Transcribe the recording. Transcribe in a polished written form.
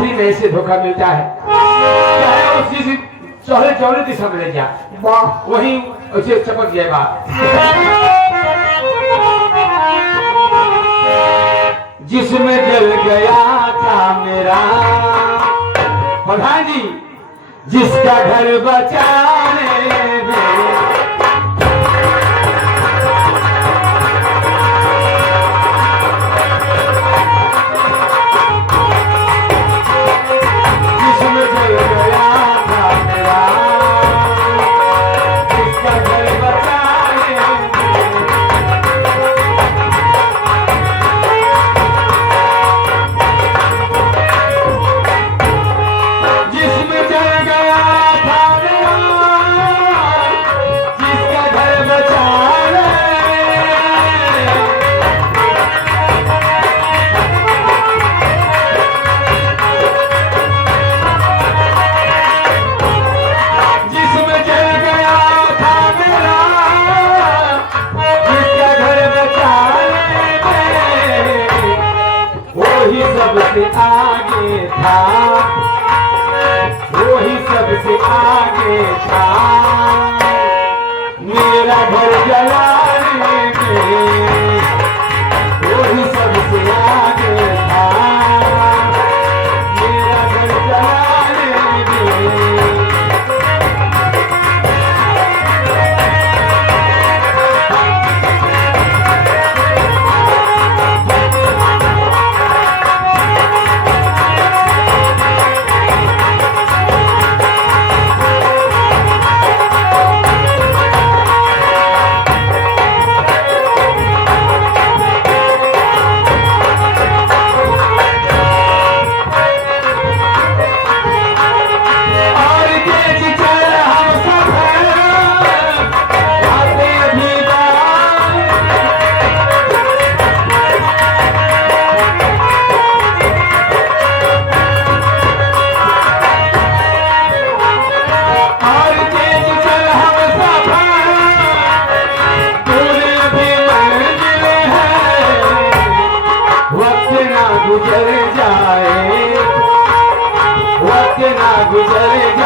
आखिरी में ऐसे धोखा मिलता है, चाहे उसी चौरे चौरे दिशा में ले जा, वाह वही उसे चपक जाएगा। जिसमें जल गया था मेरा प्रधान जी, जिसका घर बचाने में सबसे आगे था, वही सबसे आगे था, मेरा घर जलाने में वही सबसे आगे था, मेरा घर जलाने में। गुजर जाए, वक्त ना गुजर